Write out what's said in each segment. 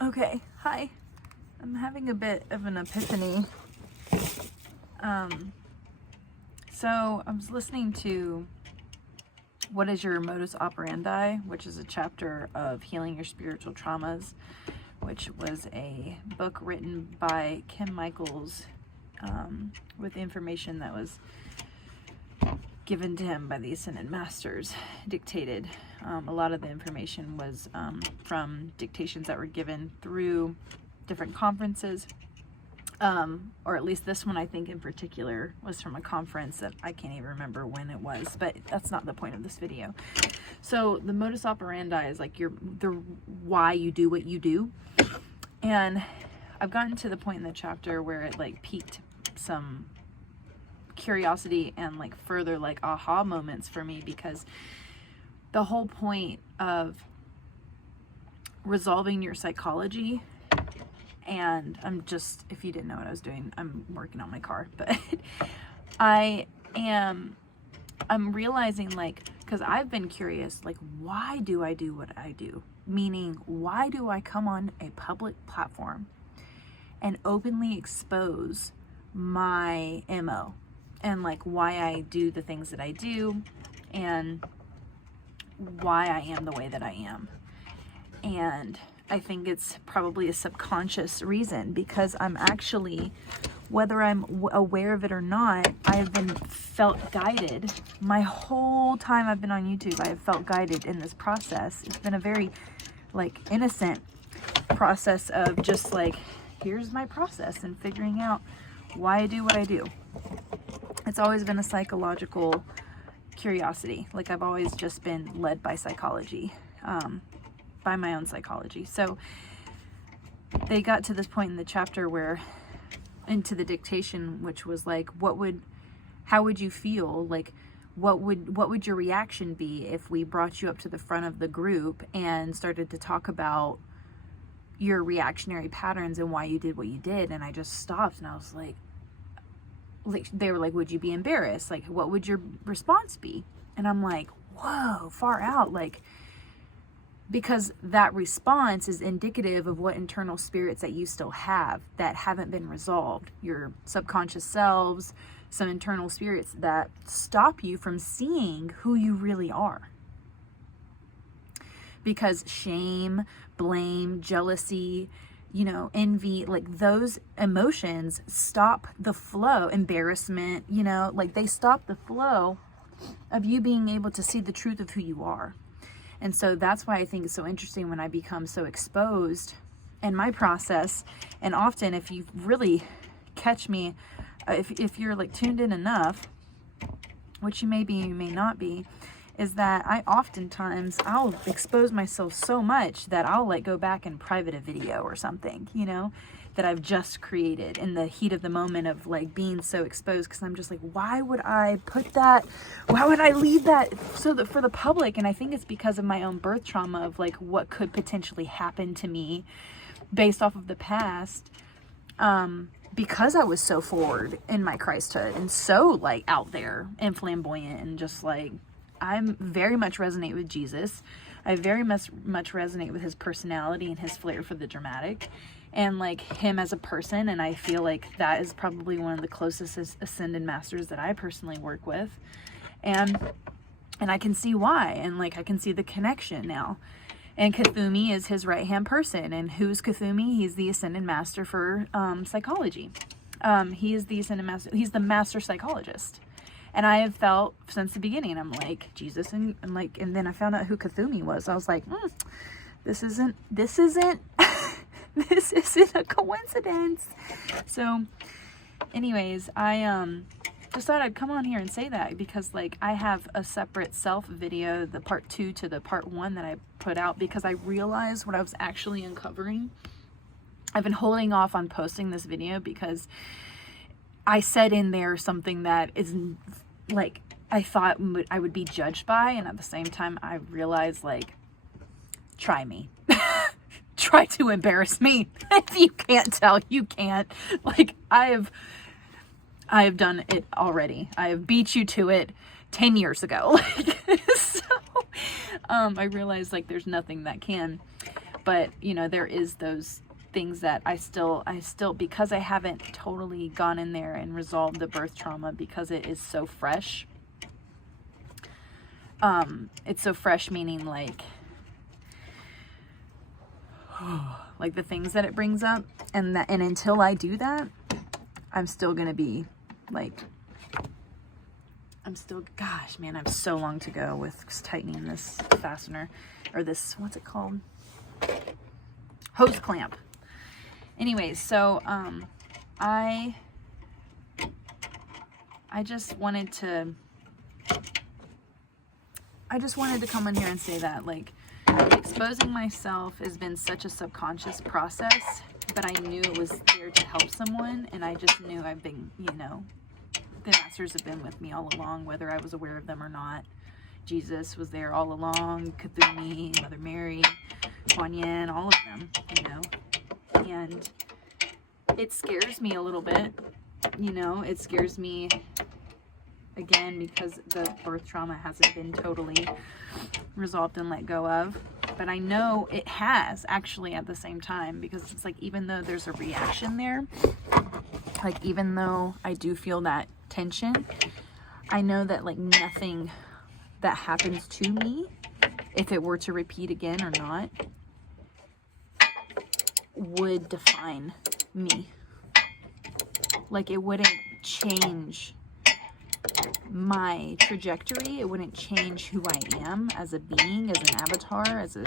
Okay, hi. I'm having a bit of an epiphany. So I was listening to What is Your Modus Operandi, which is a chapter of Healing Your Spiritual Traumas, which was a book written by Kim Michaels with information that was given to him by the Ascended Masters, dictated. A lot of the information was from dictations that were given through different conferences, or at least this one I think in particular was from a conference that I can't even remember when it was, but that's not the point of this video. So the modus operandi is like the why you do what you do, and I've gotten to the point in the chapter where it like piqued some curiosity and like further like aha moments for me, because the whole point of resolving your psychology, and if you didn't know what I was doing, I'm working on my car, but I'm realizing, like, because I've been curious, like, why do I do what I do? Meaning, why do I come on a public platform and openly expose my MO and like why I do the things that I do and why I am the way that I am? And I think it's probably a subconscious reason, because I'm actually, whether I'm aware of it or not, I've been felt guided my whole time I've been on YouTube. I have felt guided in this process. It's been a very like innocent process of just like, here's my process and figuring out why I do what I do. It's always been a psychological curiosity. Like, I've always just been led by psychology, by my own psychology. So they got to this point in the chapter where, into the dictation, which was like, how would you feel? Like, what would your reaction be if we brought you up to the front of the group and started to talk about your reactionary patterns and why you did what you did? And I just stopped and I was like, they were like, would you be embarrassed? Like, what would your response be? And I'm like, whoa, far out. Like, because that response is indicative of what internal spirits that you still have that haven't been resolved. Your subconscious selves, some internal spirits that stop you from seeing who you really are. Because shame, blame, jealousy, envy, like those emotions stop the flow, embarrassment, like they stop the flow of you being able to see the truth of who you are. And so that's why I think it's so interesting when I become so exposed in my process. And often, if you really catch me, if you're like tuned in enough, which you may be, you may not be, is that I'll expose myself so much that I'll like go back and private a video or something, that I've just created in the heat of the moment of like being so exposed. Because I'm just like, why would I put that? Why would I leave that for the public? And I think it's because of my own birth trauma of like what could potentially happen to me based off of the past. Because I was so forward in my Christhood and so like out there and flamboyant and just like, I'm very much resonate with Jesus. I very much resonate with his personality and his flair for the dramatic and like him as a person. And I feel like that is probably one of the closest ascended masters that I personally work with. And I can see why. And like, I can see the connection now. And Kuthumi is his right-hand person. And who's Kuthumi? He's the ascended master for psychology. He is the ascended master. He's the master psychologist. And I have felt since the beginning, I'm like, Jesus, and then I found out who Kuthumi was. I was like, this isn't this isn't a coincidence. So anyways, I just thought I'd come on here and say that, because like I have a separate self video, the part 2 to the part 1 that I put out, because I realized what I was actually uncovering. I've been holding off on posting this video because I said in there something that is like I thought I would be judged by, and at the same time I realized, like, try me. Try to embarrass me. If you can't tell, you can't. Like, I have done it already. I have beat you to it 10 years ago. So I realized like there's nothing that can. But, you know, there is those things that I still, because I haven't totally gone in there and resolved the birth trauma, because it is so fresh. It's so fresh, meaning like the things that it brings up, and until I do that, I'm still gonna be like, gosh, man, I have so long to go with tightening this fastener, or this, what's it called? Hose clamp. Anyways, so, I just wanted to come in here and say that, like, exposing myself has been such a subconscious process, but I knew it was there to help someone, and I just knew I've been, you know, the masters have been with me all along, whether I was aware of them or not. Jesus was there all along, Cthulhu, Mother Mary, Kuan Yin, all of them, you know, and it scares me a little bit, you know, it scares me, again, because the birth trauma hasn't been totally resolved and let go of, but I know it has, actually, at the same time, because it's like, even though there's a reaction there, like, even though I do feel that tension, I know that, like, nothing that happens to me, if it were to repeat again or not, would define me. Like, it wouldn't change my trajectory. It wouldn't change who I am as a being, as an avatar, as a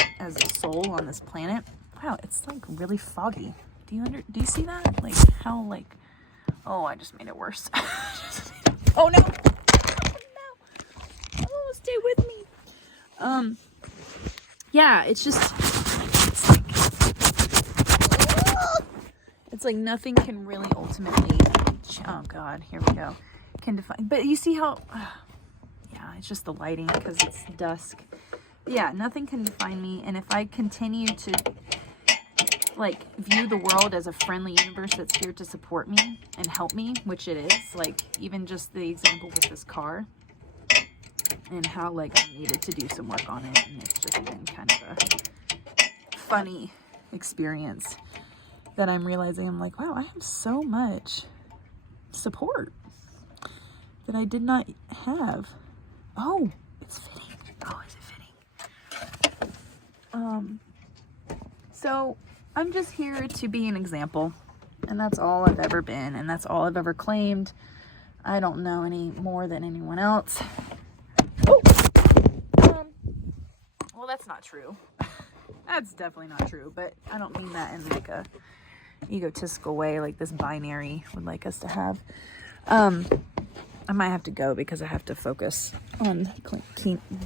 soul on this planet. Wow, it's like really foggy. Do you see that? Like, how, like, oh, I just made it worse. Oh no! No! Oh, stay with me. Yeah, it's just, it's like nothing can really ultimately, oh God, here we go, can define, but you see how, yeah, it's just the lighting because it's dusk. Yeah, nothing can define me, and if I continue to, like, view the world as a friendly universe that's here to support me and help me, which it is, like, even just the example with this car, and how, like, I needed to do some work on it, and it's just been kind of a funny experience that I'm realizing, I'm like, wow, I have so much support that I did not have. Oh, it's fitting. Oh, is it fitting? So I'm just here to be an example, and that's all I've ever been, and that's all I've ever claimed. I don't know any more than anyone else. Oh! Well, that's not true. That's definitely not true, but I don't mean that in like a egotistical way, like this binary would like us to have. I might have to go because I have to focus on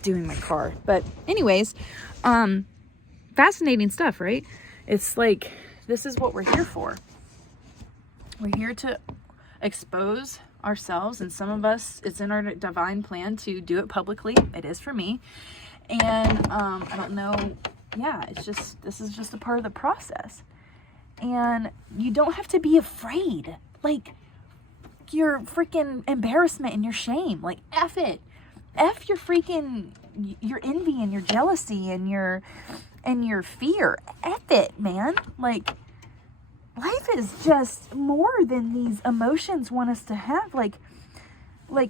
doing my car. But anyways, fascinating stuff, right? It's like, this is what we're here for. We're here to expose ourselves, and some of us, it's in our divine plan to do it publicly. It is for me. And I don't know, yeah, it's just, this is just a part of the process. And you don't have to be afraid. Like, your freaking embarrassment and your shame, like, F it. F your freaking, your envy and your jealousy and your fear. F it, man. Like, life is just more than these emotions want us to have. Like,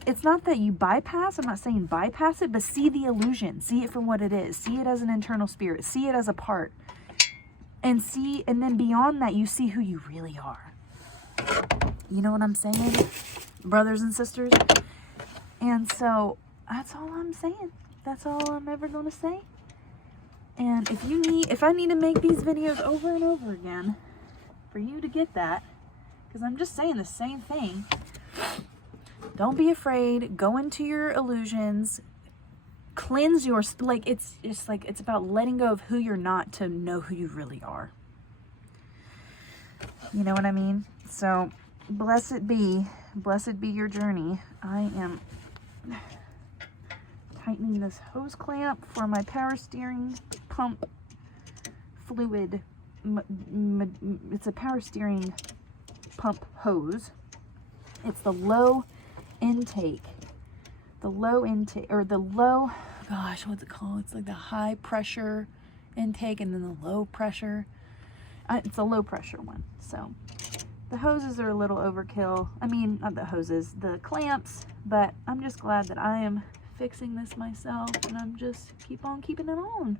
it's not that you bypass, I'm not saying bypass it, but see the illusion. See it for what it is. See it as an internal spirit. See it as a part. And then beyond that, you see who you really are. You know what I'm saying, brothers and sisters? And so, that's all I'm saying. That's all I'm ever going to say. And if I need to make these videos over and over again for you to get that, because I'm just saying the same thing, don't be afraid. Go into your illusions. Cleanse your, like, it's like, it's about letting go of who you're not to know who you really are. You know what I mean? So, blessed be your journey. I am tightening this hose clamp for my power steering pump fluid. It's a power steering pump hose. It's the low intake. Or the low, gosh, what's it called? It's like the high pressure intake, and then the low pressure. It's a low pressure one. So the hoses are a little overkill. I mean, not the hoses, the clamps, but I'm just glad that I am fixing this myself, and I'm just keep on keeping it on.